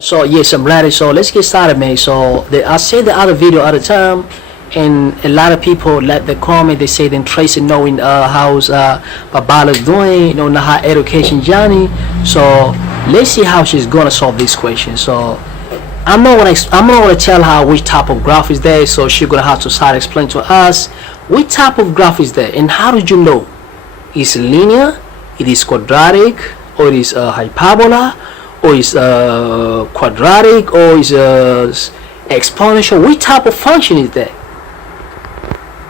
So yes, I'm ready. So let's get started, man. So I said the other video at the time, and a lot of people let the comment. They say then Tracy knowing how's Babala's doing, know her education journey. So let's see how she's gonna solve this question. So I'm not gonna tell her which type of graph is there. So she's gonna have to start explain to us which type of graph is there and how did you know? Is linear? It is quadratic, or it is hyperbola? Or is quadratic, or is exponential? What type of function is that?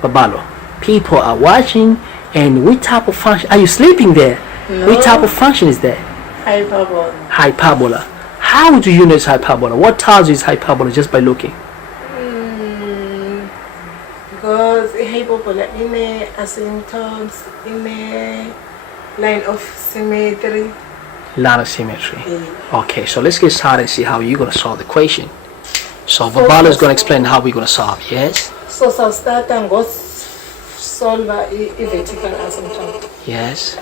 Babalo, people are watching, and what type of function? Are you sleeping there? No. What type of function is that? Hyperbola. Hyperbola. How do you know it's hyperbola? What tells you it's hyperbola just by looking? Because hyperbola in a asymptotes, in a line of symmetry. Line of symmetry. Yeah. Okay, so let's get started and see how you're gonna solve the equation. So Babalo is gonna explain how we're gonna solve. Yes. So start and go solve a vertical asymptote. Yes.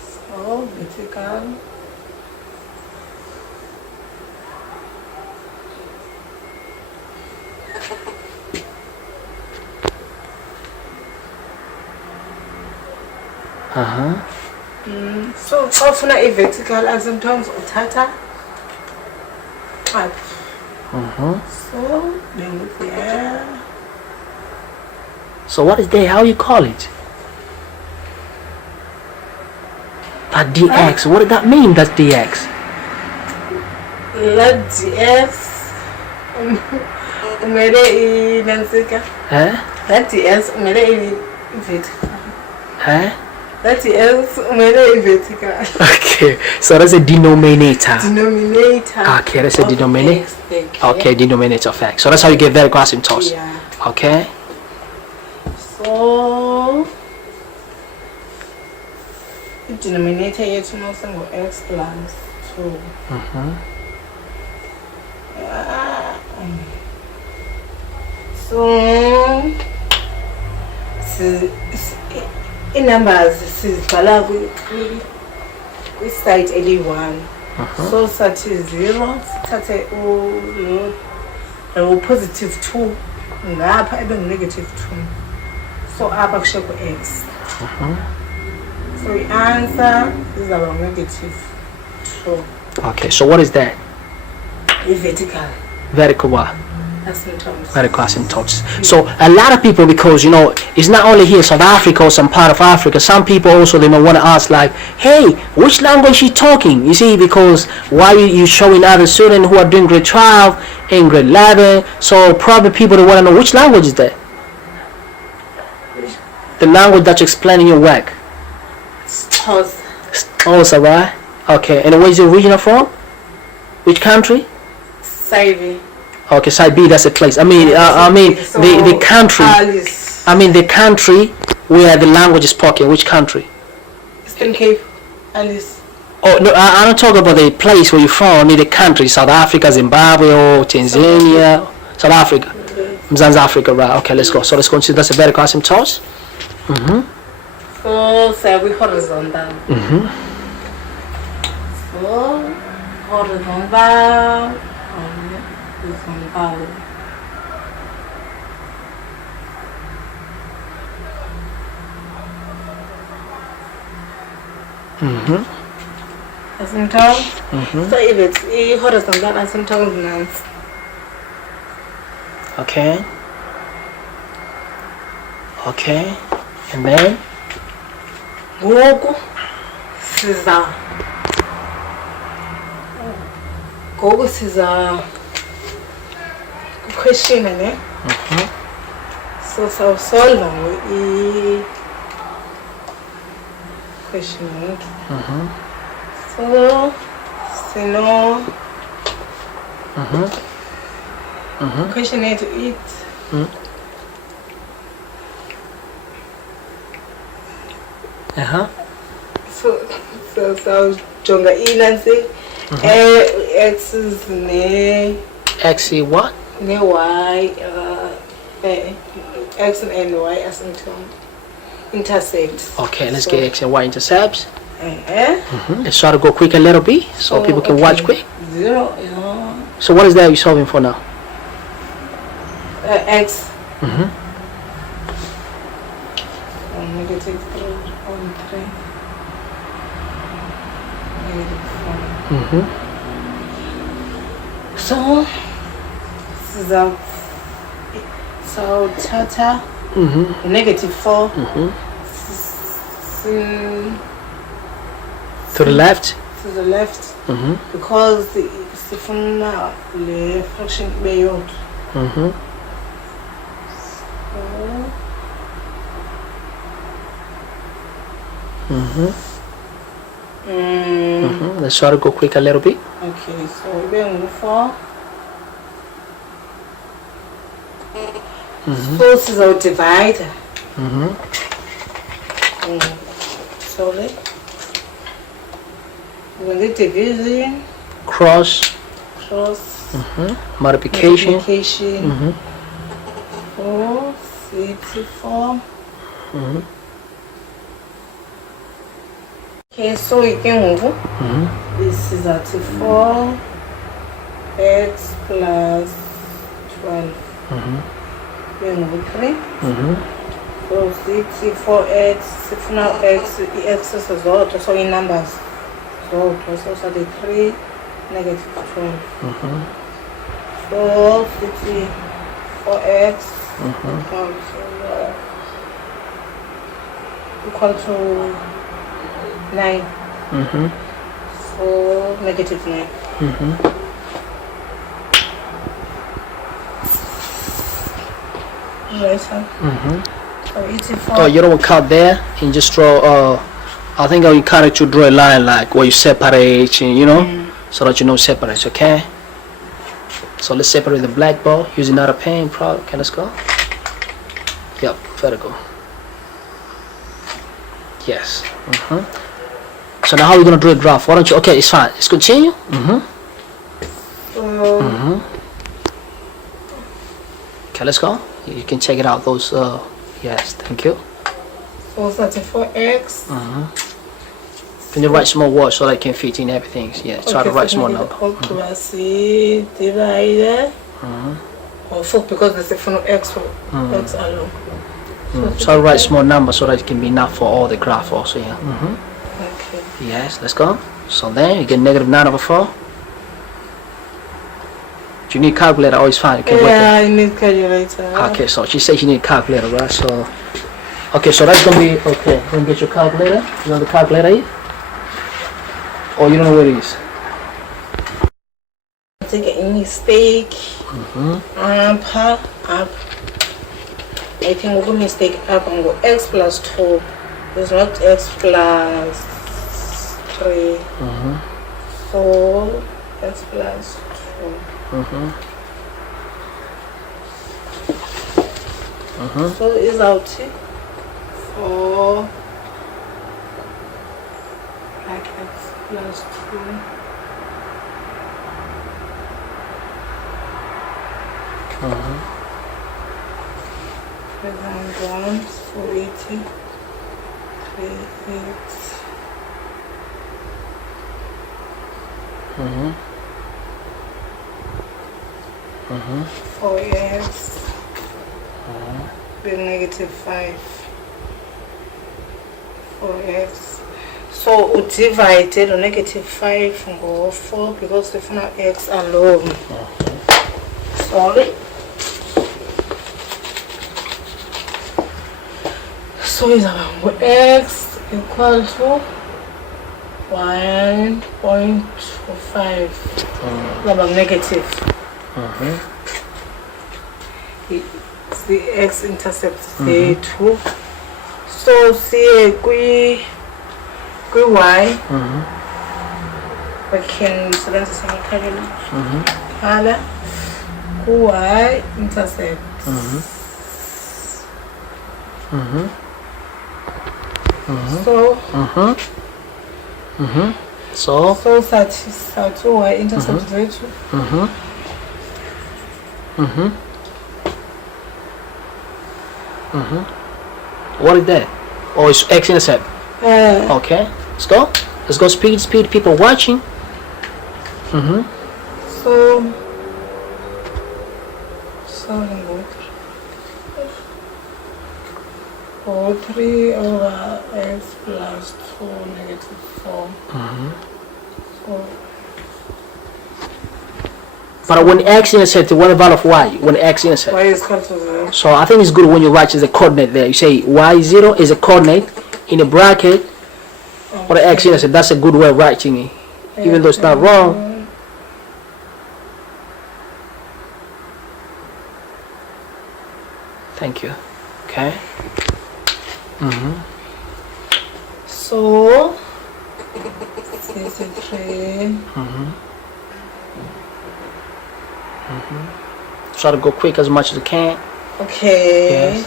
So vertical. So ofuna vertical asymptotes uthatha up. So then there. So what is there? How you call it? That dx. What did that mean? That's dx. Let ds umele inansika. That ds umele vertical. That is umele vertical. Okay, so that's a denominator. Denominator. Okay, that's a denominator. X, okay, denominator of x. So that's how you get vertical asymptotes. Yeah. Okay. So the denominator yethu nosengo x plus 2. So numbers sizibhala kwi-side eli-1. So sathi 0 sithathe u-positive 2 ngapha ebe ngu-negative 2. So apha kushe ku-x. So i-answer izaba ngu-negative 2. Okay, so what is that? I-vertical Vertical what? asymptotes. Vertical asymptotes. So a lot of people, because it's not only here in South Africa or some part of Africa, some people also they may want to ask like, hey, which language she talking? You see, because why you showing other students who are doing grade 12 and grade 11? So probably people they want to know which language is that? The language that you're explaining your work. Xhosa. Xhosa, right? Okay, and where is the original from? Which country? Saivi. Okay, side B, that's a place. I mean, So the country. Alice. I mean, the country where the language is spoken. Which country? Eastern Cape. Alice. Oh no, I don't talk about the place where you're from. I mean the country. South Africa, Zimbabwe, or Tanzania. South Africa. Mzansi Africa, right? Okay, let's go. So let's consider that's a vertical asymptote. So say we horizontal. So horizontal. Horizontal. Asymptote. So if it's a horizontal asymptote means. Okay. Okay. And then Ngoku siza question ne. So solve i question. So sino question to eat. So jonga inansi x is ne X E what? Ne y x and y asymptote intersect. Okay, let's get X and Y intercepts. Uh-huh. Let's try to go quick a little bit so people can watch quick. 0 So what is that you're solving for now? X. Mm-hmm. Negative 3 on 3. Negative 4. Mm-hmm. So, tata Mm-hmm. negative 4. Mm-hmm. To To the left. the left, Mm-hmm. because sifuna le fraction ibe yodwa. Mm-hmm. Mm-hmm. Mm-hmm. Let's try to go quick a little bit. Okay, so ibe ngu 4. Mm-hmm. So sizawudivide. Mm-hmm. Sorry. When the division, Cross. cross, Multiplication. multiplication, Mm-hmm. 4, 64. Mm-hmm. Okay, so again, Mm-hmm. this is at 4 x plus 12. Mm-hmm. Being 3. Mm-hmm. So 64x, 6 now x, the x is also so in numbers. So it was also the 3 negative 12. Mm-hmm. So 64x Mm-hmm. equal to 9. Mm-hmm. So negative 9. Mm-hmm. Right, so Mm-hmm. so 84. Oh, you don't cut there and just draw. I think you cut it to draw a line like where you separate, you know, so that you know separates. Okay. So let's separate the black ball using another pen. Okay, let's go. Yep, very good. Yes. Mm-hmm. So now how are we gonna do a graph? Why don't you? Okay, it's fine. Let's continue. Mm-hmm. Mm-hmm. Okay, let's go. You can check it out. Those. Yes, thank you. So 34x. Can you write small words so that I can fit in everything? Yeah, try to write small number. Plus C divided. Or 4 because there's a phone x x alone. So I write small number so that it can be enough for all the graph also. Yeah. Okay. Yes, let's go. So then you get negative 9 over 4. Do you need calculator? Oh, it's fine. You can work Yeah, I need calculator. it. Okay, so she said she need calculator, right? So, okay, so that's gonna be okay. Gonna get your calculator. You know the calculator here? Or you don't know where it is? Take a mistake. Up. I think we'll go mistake up and go x plus 2. It's not x plus 3. So x plus 2. So it's out 4 like x plus 2. Down 480. 3x. Four x. With negative 5. 4x. So we divided on negative 5 and go 4 because we found x alone. Sorry. So it's about x equal to 1.25. About negative. It's the x-intercept the 2. So see we y. We can select the same color. Y intercept. So So, such y intercept zethu. what is that? Oh, it's x-intercept. Okay, let's go. Let's go speed, people watching. So 3 over x plus 2 negative 4. So, but when x-intercept, what the value of y? When x-intercept. y is equal to 0. So I think it's good when you write as a coordinate there. You say y0 is a coordinate in a bracket for the x-intercept. That's a good way of writing it, even though it's not wrong. Thank you. Okay. So, 63. Try to go quick as much as you can. Okay. Yes.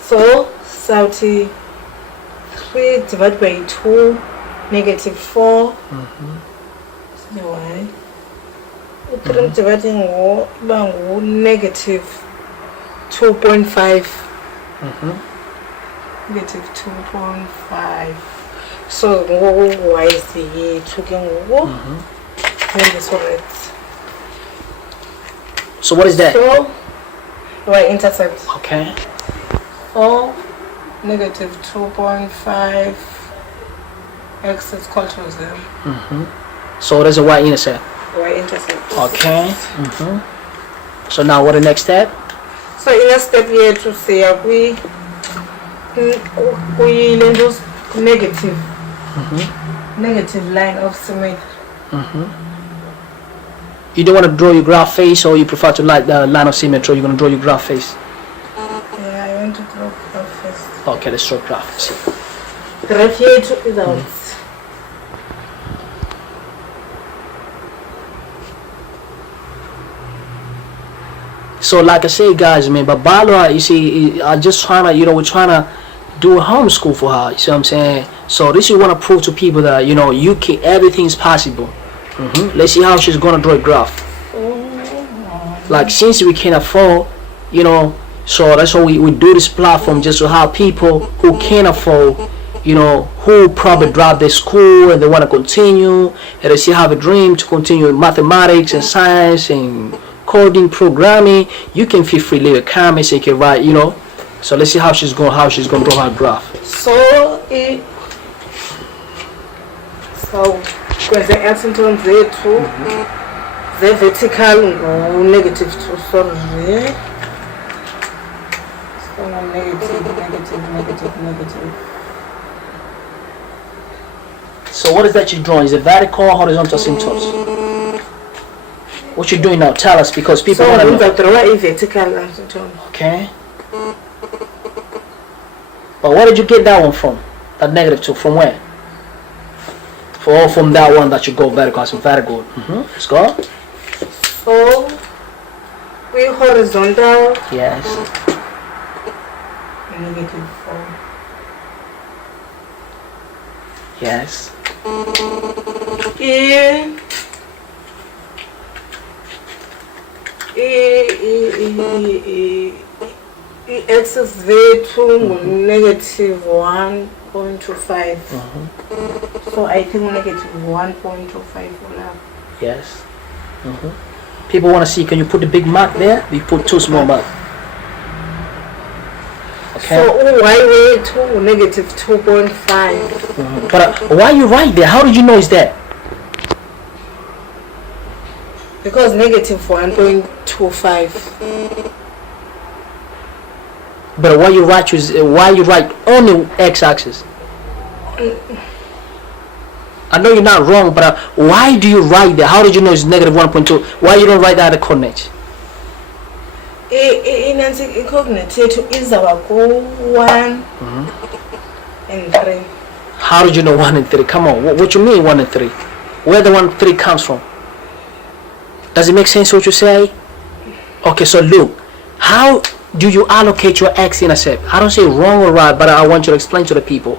So, 33 divided by 2, negative 4. Y. 3 dividing by negative 2.5. Negative 2.5. So, y is the talking So what is that? So, y intercept. Okay. 4, negative 2.5, x is equal to 0. So there's a y-intercept. Y-intercept. Okay. So now what the next step? So in a step here to say we lose negative line of symmetry. You don't want to draw your graph face, or you prefer to like the line of symmetry, or you're going to draw your graph face? Yeah, I want to draw graph first. Okay, let's draw graph. See. Graph here is out. So like I say, guys, man, but Bala, you see, I just trying to, we're trying to do a homeschool for her. You see what I'm saying? So this is want to prove to people that, you can, everything's possible. Let's see how she's going to draw a graph. Like, since we can afford, so that's why we do this platform, just to have people who can afford, who probably drop their school and they want to continue, and they still have a dream to continue in mathematics and science and coding, programming. You can feel free to leave a comment, so you can write, So let's see how she's going to draw her graph. So kwenze asymptote zethu ze vertical negative 2, sorry. So negative. So what is that you're drawing? Is it vertical or horizontal asymptotes? What you doing now? Tell us, because people want to know. So draw a vertical asymptote. Okay. But where did you get that one from? That negative 2, from where? From that one that you go vertical. So very good. Let's go. So we horizontal. Yes. Negative 4. Yes. X is zethu negative 1.25. So I think negative 1.25 will have. Yes. People want to see, can you put the big mark there? We put 2 small marks. Okay. So y way to negative 2.5. But why you write there? How did you know it's that? Because negative 1.25. But why you write only x-axis? I know you're not wrong, but why do you write there? How did you know it's negative 1.2? Why you don't write that at the coordinates? In coordinate is our goal 1 and 3. How did you know 1 and 3? Come on, what you mean 1 and 3? Where the 1 and 3 comes from? Does it make sense what you say? Okay, so look, how do you allocate your x-intercept? I don't say wrong or right, but I want you to explain to the people.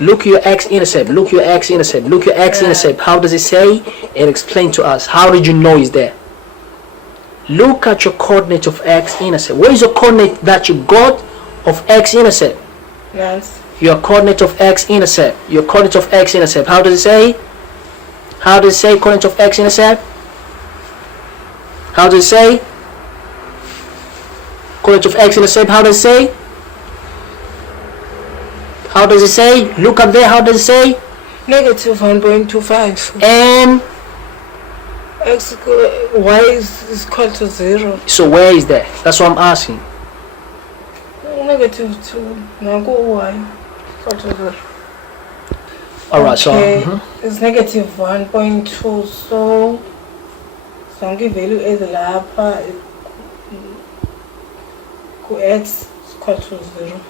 Look your x-intercept, look your x-intercept, look your x-intercept. How does it say? And explain to us. How did you know it's there? Look at your coordinate of x-intercept. What is your coordinate that you got of x-intercept? Yes. your coordinate of x-intercept. Your coordinate of x-intercept. How does it say? How does it say coordinate of x-intercept? How does it say? Coordinate of x-intercept. How does it say? How does it say? Look up there. How does it say? Negative 1.25. And X, y is equal to 0. so where is that? That's what I'm asking. Negative 2. Now go y equal to 0. Alright, okay. so It's negative 1.2. So sonke value ezilapha ku x is equal to 0.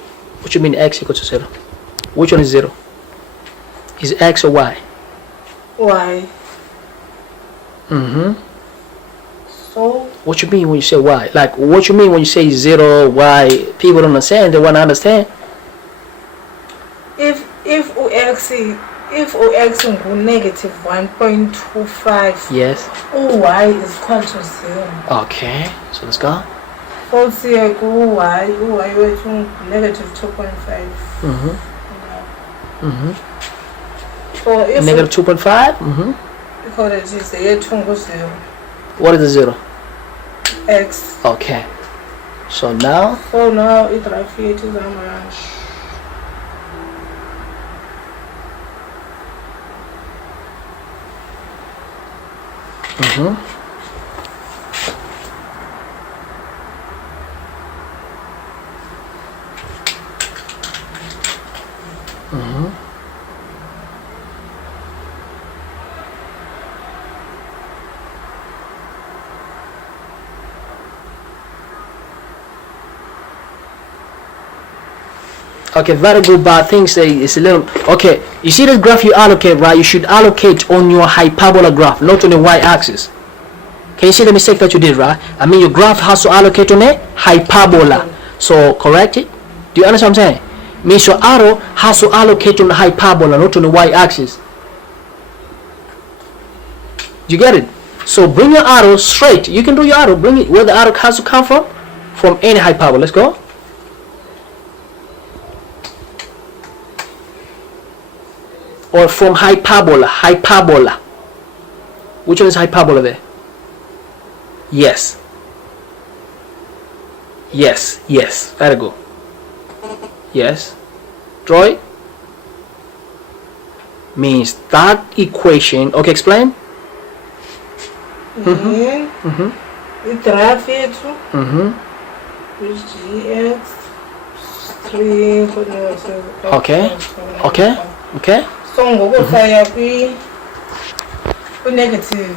what you mean x equal to 0? Which one is 0? Is x or y? Y. So What you mean when you say y? Like, what you mean when you say 0, y? People don't understand. They want to understand. if x ngu negative 1.25, Yes. y is equal to 0. Okay. So let's go. So siya ku y wethu negative 2.5. So if Negative 2.5. equality is yethu ngu 0, What is the 0? x. Okay. So now, So now igraph yethu izamanje. okay, very good, but I think say it's a little okay. You see this graph you allocate, right? You should allocate on your hyperbola graph, not on the y-axis. Can you see the mistake that you did, right? I mean, your graph has to allocate on a hyperbola. So correct it. Do you understand what I'm saying? Means your arrow has to allocate on the hyperbola, not on the y-axis. You get it? So bring your arrow straight. You can do your arrow. Bring it where the arrow has to come from. From any hyperbola. Let's go. Or from hyperbola. Hyperbola. Which one is hyperbola there? Yes. Yes. Yes. Very good. Yes. Draw it. Means that equation. Okay, explain. Igraph yethu is gx 3. Okay. Okay. Okay. So ngokusaya ku negative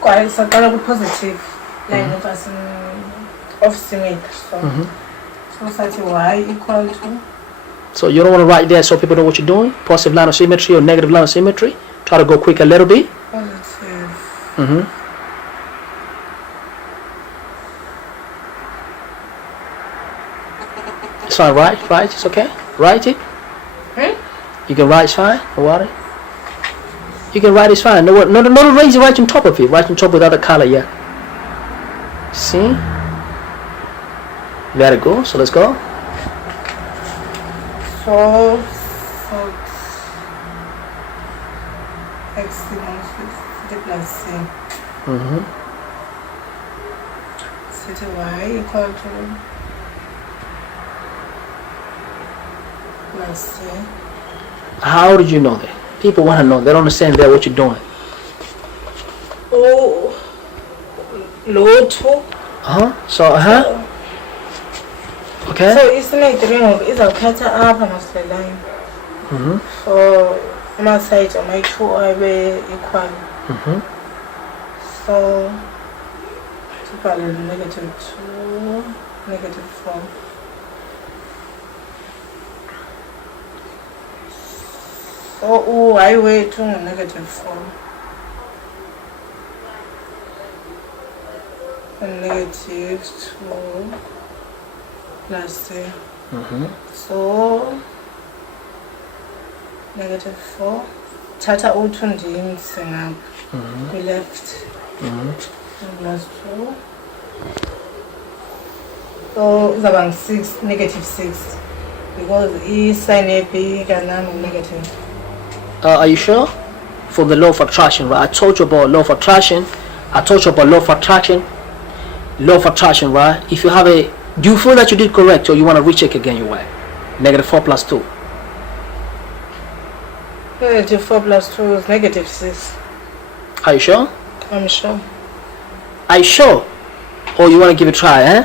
kwaye saqala ku positive line of symmetry. So such y equal to, So you don't want to write there so people know what you're doing. Positive line of symmetry or negative line of symmetry. Try to go quick a little bit. positive It's fine. Right. It's okay. Write it. You can write. It's fine. No worry. You can write. It's fine. No, raise it right on top of it. Right on top with other color. Yeah. See. Very good. So let's go. So x plus c. Set y equal to plus c. How did you know that? People want to know. They don't understand that what you're doing. Oh, low 2. So okay. So isymmetry ngoba izawukhetha apha masile line. So ama sides ama-2 abe equal. So sibhale negative 2, negative 4. So y wethu ngu negative 4. And negative 2 plus 3. So negative 4. Thatha u2 ndiyimise ngapha. We left. Plus 2. So izaba ngu 6, negative 6. because i-sign ebigger number negative. Are you sure? For the law of attraction, right? I told you about law of attraction. Law of attraction, right? If you have a, do you feel that you did correct, or you want to recheck again your way? -4 + 2. -4 + 2 is -6. Are you sure? I'm sure. Are you sure? Or you want to give it a try, eh?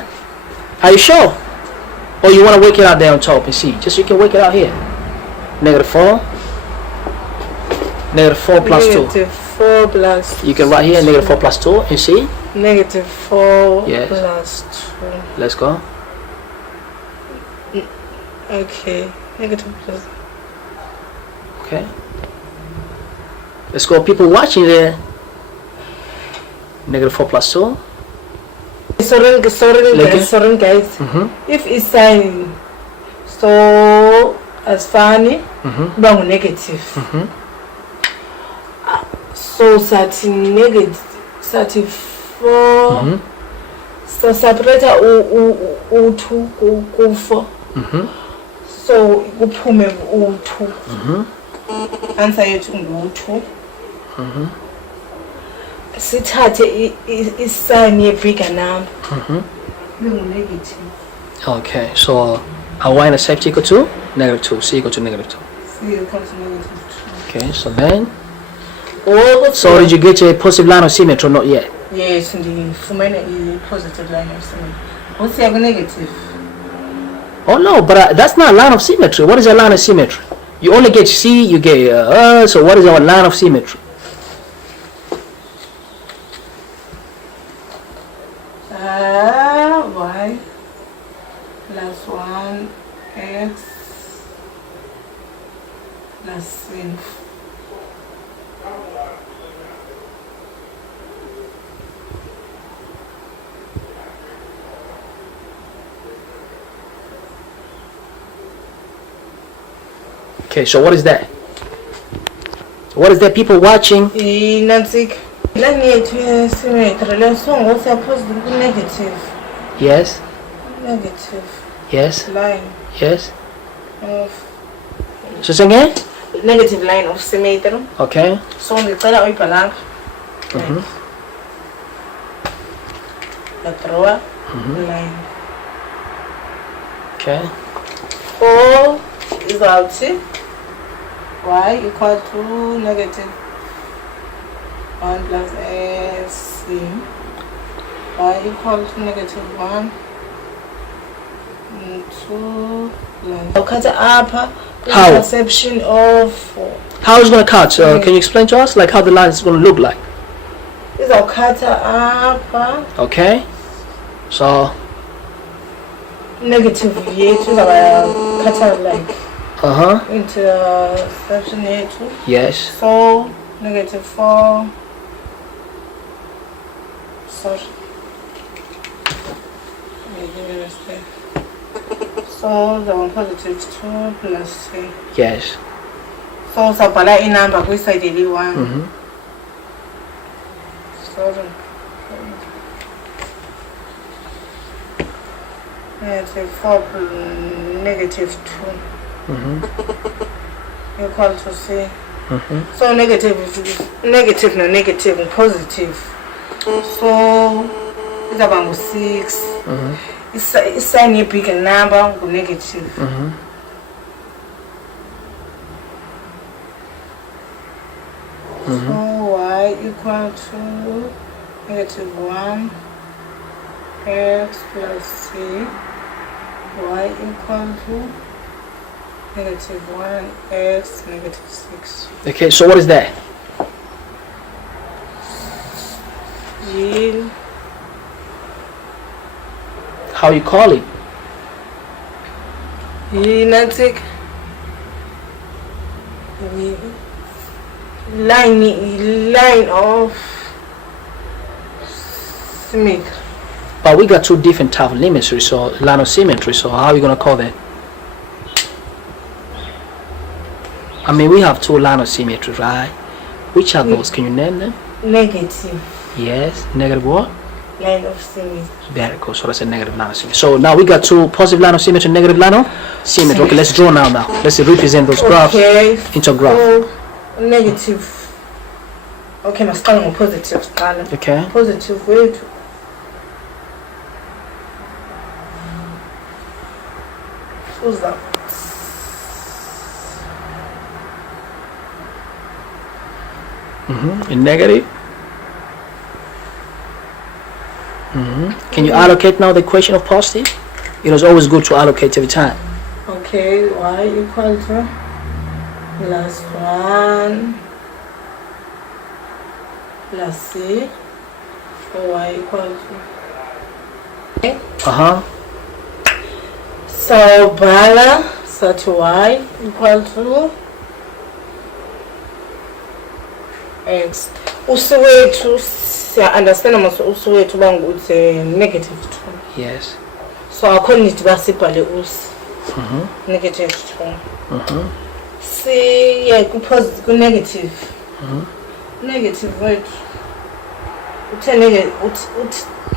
Are you sure? Or you want to work it out there on top and see? Just so you can work it out here. -4. -4 + 2. -4 + You can write here -4 + 2 and see. -4 Yes. + 2. Let's go. Okay. Negative plus. Okay. Let's go. People watching there. -4 + 2. Sorry guys. If it's sign so as funny, bang negative. So sathi negative, sathi 4. So separate u2 ku4. So kuphume u2. Answer yethu ngu2. Sithathe i-sign ye-bigger number. Negative. Okay, so I y intercept equal to -2, c equal to -2. C equals -2. Okay, so then, Oh, so did you get a positive line of symmetry or not yet? yes, ndifumene i-positive line of symmetry. What's your negative? Oh no, but that's not a line of symmetry. What is a line of symmetry? You only get C, you get so what is our line of symmetry? Y plus 1 x plus c. Okay, so what is that? What is that people watching? Nancy, line yethu ye-symmetry leso ngokuthi positive ku-negative. Yes, Negative yes, line yes. of So say again? negative line of symmetry. Okay. So ngicela uyibhalanga. Draw line. Okay. 4 is out. Y equal to negative 1 plus s. Y equal to -1 2 plus. Cut upper How? intersection of. How is it going to cut? Can you explain to us like how the line is going to look like? Is our cutter upper Okay. So, negative yethu is our cutter like into section yethu. yes. So -4. Sorry. So the one positive 2 plus 3. Yes. So sabhala inumber kwiside eli-1. Sorry. -4 -2 equal to c. So negative no negative and positive. So izaba ngu-6. Isign ye-bigger number ngu-negative. So y equal to -1 x plus c. Y equal to -1 x -6. Okay, so what is that? Yield. How you call it? Lunatic line of symmetry. But we got two different type of symmetry, so line of symmetry. So how are you gonna call that? I mean, we have two line of symmetry, right? Which are those? Can you name them? Negative. Yes. Negative what? line of symmetry. Very good. So that's a negative line of symmetry. So now we got two positive line of symmetry, negative line of symmetry. Okay, let's draw now. Let's represent those graphs into a graph. So negative. Okay, masiqale ngo-positive siqala. Okay. Positive wethu uza In negative. Can you allocate now the equation of positive? It is always good to allocate every time. okay, y equal to plus 1 plus c for y equal to. Okay. So bhala such y equal to x. Usuwethu siya understand mase usuwethu bangukuthi negative 2. Yes. So akho need basibhale us. Negative 2. Siye ku negative. Negative wethu uthe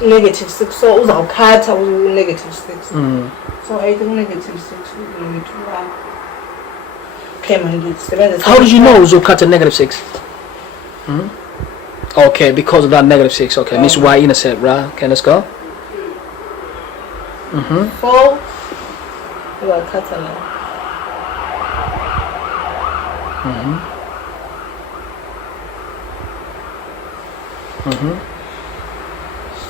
negative 6, so uzawukhatha negative 6. So I think negative 6 will be 2. Okay, man. How did you know it was cut a negative 6? Okay, because of that negative 6. Okay, means y intercept, right? Okay, let's go. 4. You are cut now.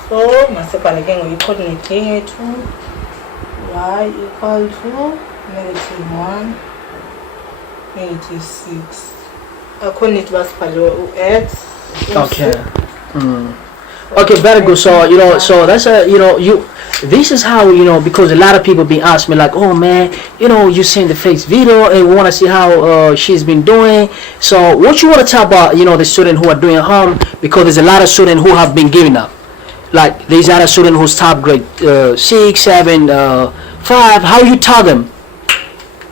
So masibhale ke ngoyi-coordinate yethu y equal to negative 1 negative 6. Akho need basibhale u-x. Okay. Okay, very good. So so that's this is how because a lot of people been asking me like, oh man, you send the face video and we want to see how she's been doing. So what you want to talk about, the students who are doing at home, because there's a lot of students who have been giving up. Like these other students who stop grade 6, 7, 5. How you tell them?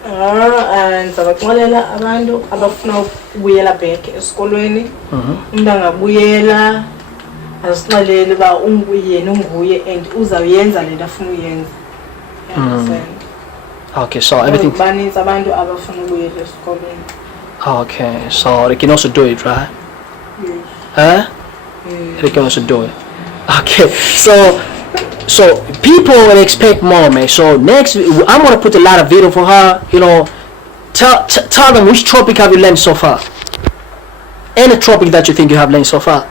And sabaxolela abantu abafuna ukubuyela back esikolweni. Umuntu angabuyela asixelele ba unguyena unguye and uzawuyenza lento afuna uyenza. Okay, so everything. Baninzi abantu abafuna ukubuyela esikolweni. Okay, so they can also do it, right? Huh? They can also do it. Okay, so people will expect more, man. So next, I'm gonna put a lot of video for her. Tell them which topic have you learned so far. Any topic that you think you have learned so far.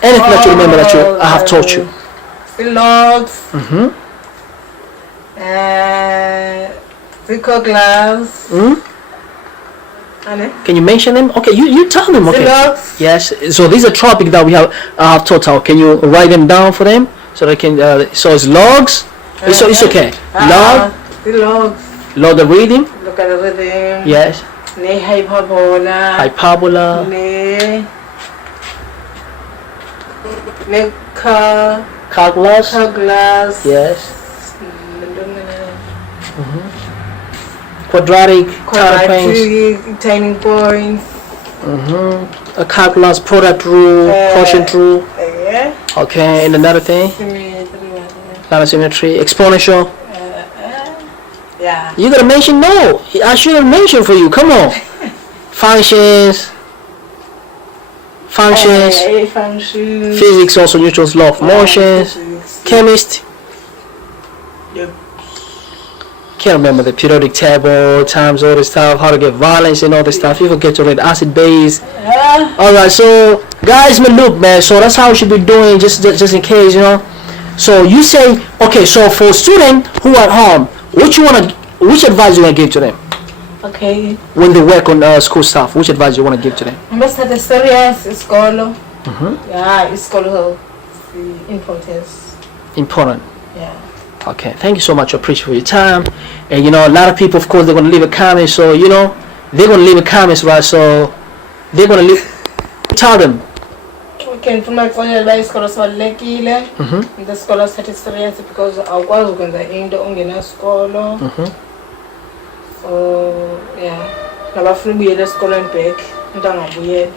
Anything that you remember that I have taught you. Logs. Zico glass. Can you mention them? Okay, you tell them. Okay. Logs. Yes. So these are topics that we have taught her. Can you write them down for them so they can? So it's logs. It's okay. Log. Logs. Logarithm. Logarithm. Yes. Ne hyperbola. Hyperbola. Ne calculus. Calculus. Yes. Quadratic turning points. A calculus, product rule, quotient rule. Yeah. Okay, and another thing. Line of symmetry, exponential. Yeah. You gotta mention. No, I should have mentioned for you. Come on. Functions. Functions. Physics also Newton's law of motions. Chemist. Yep. Can't remember the periodic table, times all this stuff, how to get valence and all this stuff. You forget to read acid base. Alright, so guys, man, look, man. So that's how we should be doing, just in case, So you say, okay. So for students who are at home, which advice you want to give to them? Okay. When they work on school stuff, which advice you want to give to them? I must have the serious iskolo. Yeah, iskolo importance. Important. Yeah. Okay, thank you so much. I appreciate for your time. And a lot of people, of course, they're gonna leave a comment. So they're gonna leave a comments, right? So they're gonna leave. Tell them. Okay, for my phone, I iskolo sibalulekile. The iskolo sethe serious because awukwazi ukwenza into ungena iskolo. So yeah, nabafuna ubuyela esikolweni back, into angabuyela.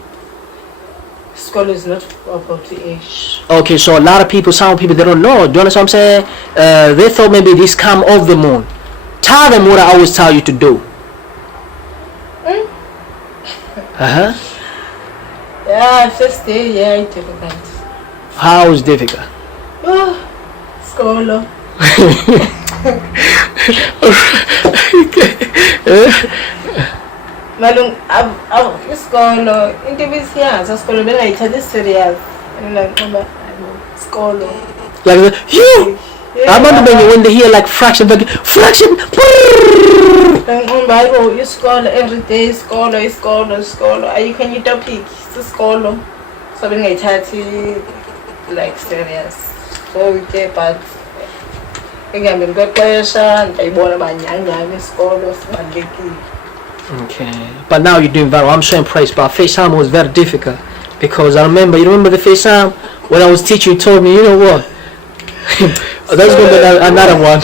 School is not about the age. Okay, so a lot of people, some people, they don't know. Do you understand what I'm saying? They thought maybe this come off the moon. Tell them what I always tell you to do. Uh-huh. Yeah, first day, yeah, it's difficult. How is difficult? Oh, school. Malung, isikolo into ebisiyazi isikolo bengayithathi serious and isikolo Like you. Abantu when they hear like fraction, like fraction. ngihamba hayibo isikolo everyday isikolo ayikho enye itopic sisikolo so bengayithathi like serious so ke but engihambeni kwexesha ndiyayibona banyanyana isikolo sibalulekile. Okay, but now you're doing very well. I'm so impressed. But FaceTime was very difficult because I remember. You remember the FaceTime when I was teaching? You told me, you know what? That's gonna be another one.